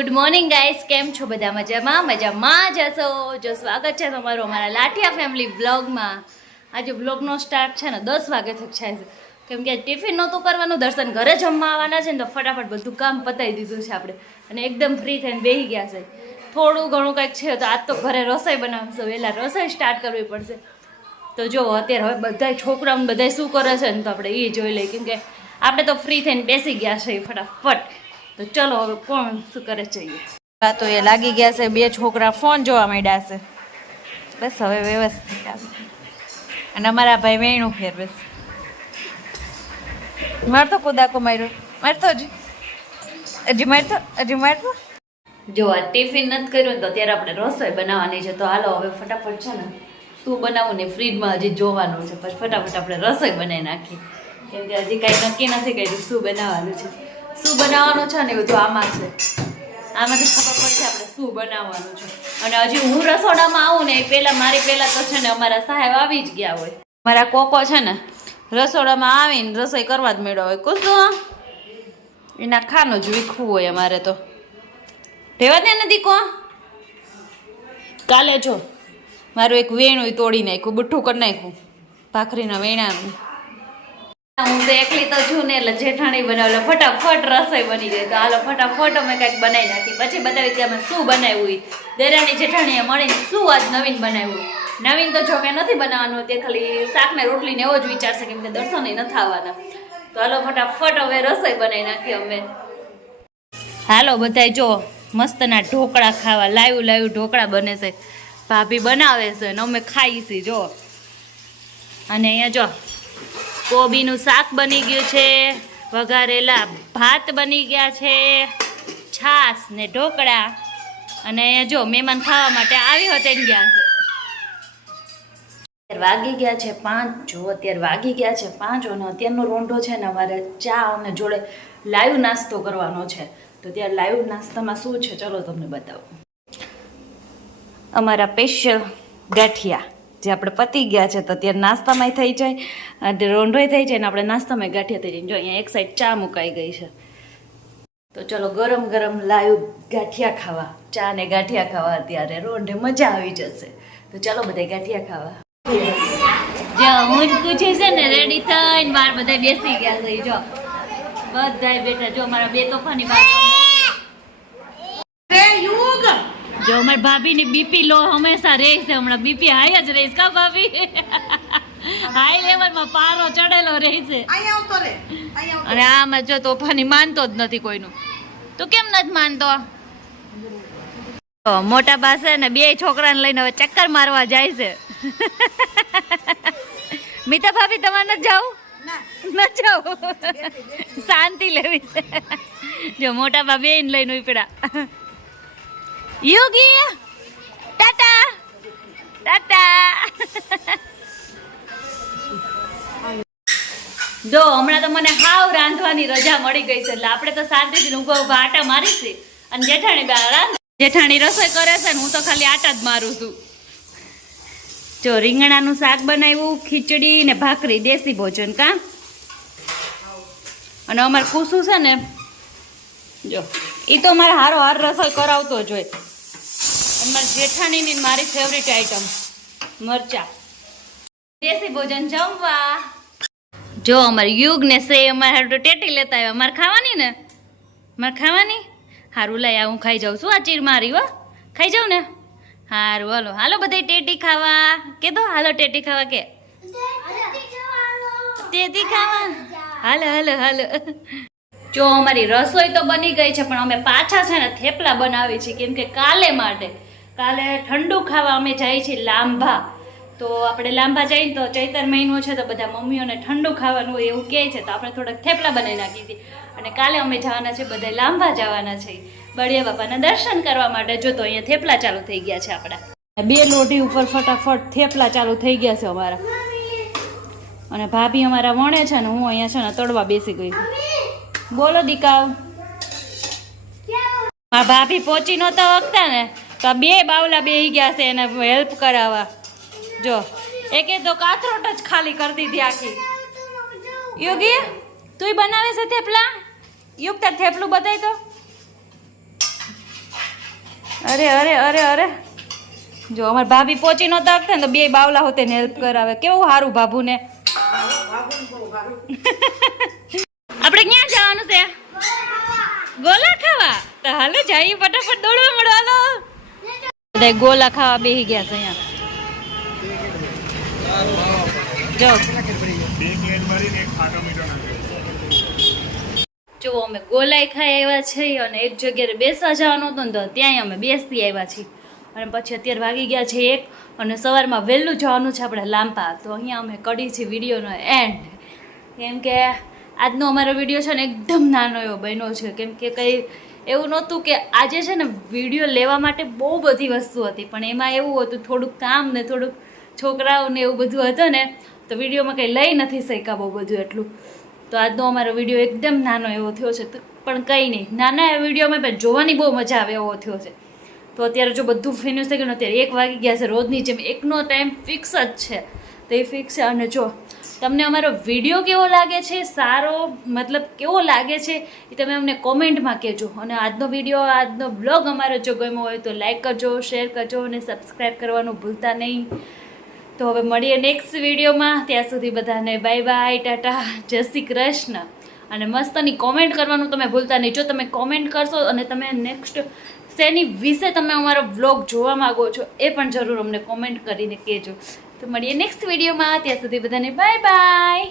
Good morning guys, કેમ છો બધા? મજામાં જશો? જો સ્વાગત છે તમારું અમારા લાઠિયા ફેમિલી વ્લોગમાં. આજે વ્લોગનો સ્ટાર્ટ છે ને 10 વાગ્યાથી થાય છે, કેમ કે ટિફિન નહોતું કરવાનું, દર્શન ઘરે જમવા આવવાના છે ને, તો ફટાફટ બધું કામ પતાવી દીધું છે આપણે અને એકદમ ફ્રી થઈને બેસી ગયા છે. થોડું ઘણું કંઈક છે તો આજ તો ઘરે રસોઈ બનાવશું, વહેલા રસોઈ સ્ટાર્ટ કરવી પડશે. તો જો અત્યારે હવે બધા છોકરાઓને બધા શું કરે છે ને, તો આપણે એ જોઈ લઈએ, કેમ કે આપણે તો ફ્રી થઈને બેસી ગયા છે ફટાફટ. તો ચલો હવે કોણ શું કરે છે. તો એ લાગી ગયા છે, બે છોકરા ફોન જોવા માંડ્યા છે. બસ હવે વ્યવસ્થિત અને અમારા ભાઈ વેણું ફેરવે મારતો કુદાકો મારતો હજી મારતો. જો આ ટિફિન નથી કર્યું તો અત્યારે આપણે રસોઈ બનાવવાની છે. તો હાલો હવે ફટાફટ છે ને શું બનાવવું ને ફ્રીજમાં હજી જોવાનું છે, પછી ફટાફટ આપણે રસોઈ બનાવી નાખીએ, કેમ કે હજી કાંઈ નક્કી નથી કર્યું શું બનાવવાનું છે. શું બનાવવાનું છે ને એ બધું આમાં છે, આમાંથી ખબર પડશે આપણે શું બનાવવાનું છે. અને હજી હું રસોડામાં આવું ને એ પહેલાં મારી પહેલાં તો છે ને અમારા સાહેબ આવી જ ગયા હોય. મારા કોકો છે ને રસોડામાં આવીને રસોઈ કરવા જ મેળો હોય, કુશું એના ખાનું જ વીખવું હોય અમારે તો. રહેવા દે ને દીકો. કાલે જો મારું એક વેણું તોડી નાખ્યું, બુઠ્ઠું કરી નાખ્યું ભાખરીના વેણાનું. હું તો એકલી તો છું ને, એટલે જેઠાણી બનાવે ફટાફટ રસોઈ બની જાય. તો હાલો ફટાફટ અમે કંઈક બનાવી નાખી, પછી બતાવી કે અમે શું બનાવ્યું. દેરાણી જેઠાણીએ મળીને શું આજ નવીન બનાવ્યું. નવીન તો જો કે નથી બનાવવાનું, તે ખાલી શાક ને રોટલી ને એવો જ વિચારશે, કેમ કે દર્શન નથી આવવાના. તો હાલો ફટાફટ હવે રસોઈ બનાવી નાખી અમે. હાલો બધાય જો મસ્તના ઢોકળા ખાવા, લાઈવ ઢોકળા બને છે, ભાભી બનાવે છે અને અમે ખાઈશી જો. અને અહીંયા જો કોબીનું શાક બની ગયું છે, વઘારેલા ભાત બની ગયા છે, છાશ ને ઢોકળા. અને અહીંયા જો મહેમાન ખાવા માટે આવી હોતે ગયા છે. વાગી ગયા છે 5. જો અત્યારે વાગી ગયા છે 5 અને અત્યારનો રોંઢો છે ને અમારે ચા અને જોડે લાઈવ નાસ્તો કરવાનો છે. તો ત્યાં લાઈવ નાસ્તામાં શું છે ચલો તમને બતાવું. અમારા સ્પેશિયલ ગાંઠિયા જે આપણે પતી ગયા છે, તો અત્યારે નાસ્તામાંય થઈ જાય અને રોંઢોય થઈ જાય ને આપણે નાસ્તામાં ગાંઠિયા થઈ જાય. જો અહીંયા એક સાઈડ ચા મુકાઈ ગઈ છે. તો ચલો ગરમ ગરમ લાઈવ ગાંઠિયા ખાવા, ચા ને ગાંઠિયા ખાવા. અત્યારે રોંઢે મજા આવી જશે. તો ચાલો બધા ગાંઠિયા ખાવા. જો હું પૂછે છે ને રેડી થઈને બાર બધા બેસી ગયા છે. જો બધા બેઠા. જો મારા બે તોફાની બાર, જો અમારી ભાભીની બીપી લો હંમેશા રહે છે, હમણાં બીપી હાઈ જ રહીશ કા ભાભી? હાઈ લેવલમાં પારો ચડેલો રહે છે. અને આમાં જો તોફાની માનતો જ નથી કોઈનું. તો કેમ નથી માનતો? મોટા પાસે ને બે છોકરાને લઈને હવે ચક્કર મારવા જાય છે. મીતા ભાભી તમારે નથી જાવ? ન જાવ, શાંતિ લેવી છે. જો મોટા બા બેન લઈને ઉપડા. યોગી ટાટા ટાટા. જો હમણાં તો મને હાવ રાંધવાની રજા મળી ગઈ છે, એટલે આપણે તો શાંતિથી ઊભા ઊભા આટા મારીશી. અને જેઠાણી રસોઈ કરે છે ને હું તો ખાલી આટા જ મારું છું. જો રીંગણાનું શાક બનાવ્યું, ખીચડી ને ભાખરી, દેશી ભોજન કા. અને અમારે કુસું છે ને જો એ તો મારે હારો હાર રસોઈ કરાવતો જ હોય. અને મારી જેઠાણીની મારી ફેવરિટ આઈટમ મરચા. દેશી ભોજન જમવા. જો અમારે યુગ ને શ્રેય અમારે હારું ટેટી લેતા આવ્યા. મારે ખાવાની ને, મારે ખાવાની. હારું લાય હું ખાઈ જાઉં છું. આ ચીર મારી હો, ખાઈ જાઉં ને. હારું હાલો હાલો બધા ટેટી ખાવા. કે દો હાલો ટેટી ખાવા. કે ટેટી ખાવા. હાલો હાલો હાલો. જો અમારી રસોઈ તો બની ગઈ છે, પણ અમે પાછા છે ને થેપલા બનાવી છે, કેમ કે કાલે ઠંડુ ખાવા અમે જઈએ છીએ લાંભા. તો આપણે લાંભા જઈએ તો ચૈતર મહિનો છે, તો બધા મમ્મીઓને ઠંડુ ખાવાનું હોય એવું કહે છે, તો આપણે થોડાક થેપલા બનાવી નાખી હતી. અને કાલે અમે જવાના છે, બધા લાંભા જવાના છે બળિયા બાપાના દર્શન કરવા માટે. જો તો અહીંયા થેપલા ચાલુ થઈ ગયા છે આપણા. બે લોઢી ઉપર ફટાફટ થેપલા ચાલુ થઈ ગયા છે અમારા. અને ભાભી અમારા વણે છે ને હું અહીંયા છે ને તળવા બેસી ગઈ છું. બોલો દીકાવ. મારા ભાભી પહોંચી નહોતા વખતા ને, તો આ બે બાવલા બેસી ગયા છે એને હેલ્પ કરાવવા. જો એકે તો કાથરોટ જ ખાલી કરી દીધી આખી. યોગી તું બનાવે છે થેપલા? યુગ તાર થેપલું બતાવી તો. અરે અરે અરે અરે જો અમાર ભાભી પહોંચી નતા આવતા ને તો બે બાવલા હોતે ને હેલ્પ કરાવે કેવું સારું ભાભુને આપણે ક્યાં જવાનું છે ગોલા ખાવા તો હાલો જઈએ ફટાફટ દોડવા મળો હાલો બધા ગોલા ખાવા બેસી ગયા છે અહીંયા જો જો અમે ગોલાઈ ખાઈ આવ્યા છીએ અને એક જગ્યાએ બેસવા જવાનું હતું ને તો ત્યાંય અમે બેસી આવ્યા છીએ અને પછી અત્યારે વાગી ગયા છે 1 અને સવારમાં વહેલું જવાનું છે આપણે લાંપા તો અહીંયા અમે કરી છે વિડીયોનો એન્ડ કેમ કે આજનો અમારો વિડીયો છે ને એકદમ નાનો એવો બન્યો છે કેમ કે કંઈ એવું નહોતું કે આજે છે ને વિડીયો લેવા માટે બહુ બધી વસ્તુ હતી પણ એમાં એવું હતું થોડુંક કામ ને થોડુંક છોકરાઓને એવું બધું હતું ને તો વિડીયોમાં કંઈ લઈ નથી શક્યા બહુ બધું એટલું તો આજનો અમારો વિડીયો એકદમ નાનો એવો થયો છે પણ કંઈ નહીં નાના વિડીયોમાં પણ જોવાની બહુ મજા આવે એવો થયો છે તો અત્યારે જો બધું ફિનિશ થઈ ગયું અત્યારે 1 વાગી ગયા છે રોજની જેમ એકનો ટાઈમ ફિક્સ જ છે તો એ ફિક્સ છે અને જો તમને અમારો વિડીયો કેવો લાગે છે સારો મતલબ કેવો લાગે છે એ તમે અમને કોમેન્ટમાં કહેજો અને આજનો વિડીયો આજનો બ્લોગ અમારો જો ગમ્યો હોય તો લાઈક કરજો શેર કરજો અને સબસ્ક્રાઈબ કરવાનું ભૂલતા નહીં તો હવે મળીએ નેક્સ્ટ વિડીયોમાં ત્યાં સુધી બધાને બાય બાય ટાટા જય શ્રી કૃષ્ણ અને મસ્તની કોમેન્ટ કરવાનું તમે ભૂલતા નહીં જો તમે કોમેન્ટ કરશો અને તમે નેક્સ્ટ શેની વિશે તમે અમારો વ્લોગ જોવા માગો છો એ પણ જરૂર અમને કોમેન્ટ કરીને કહેજો તો મળીએ નેક્સ્ટ વિડીયોમાં ત્યાં સુધી બધાને બાય બાય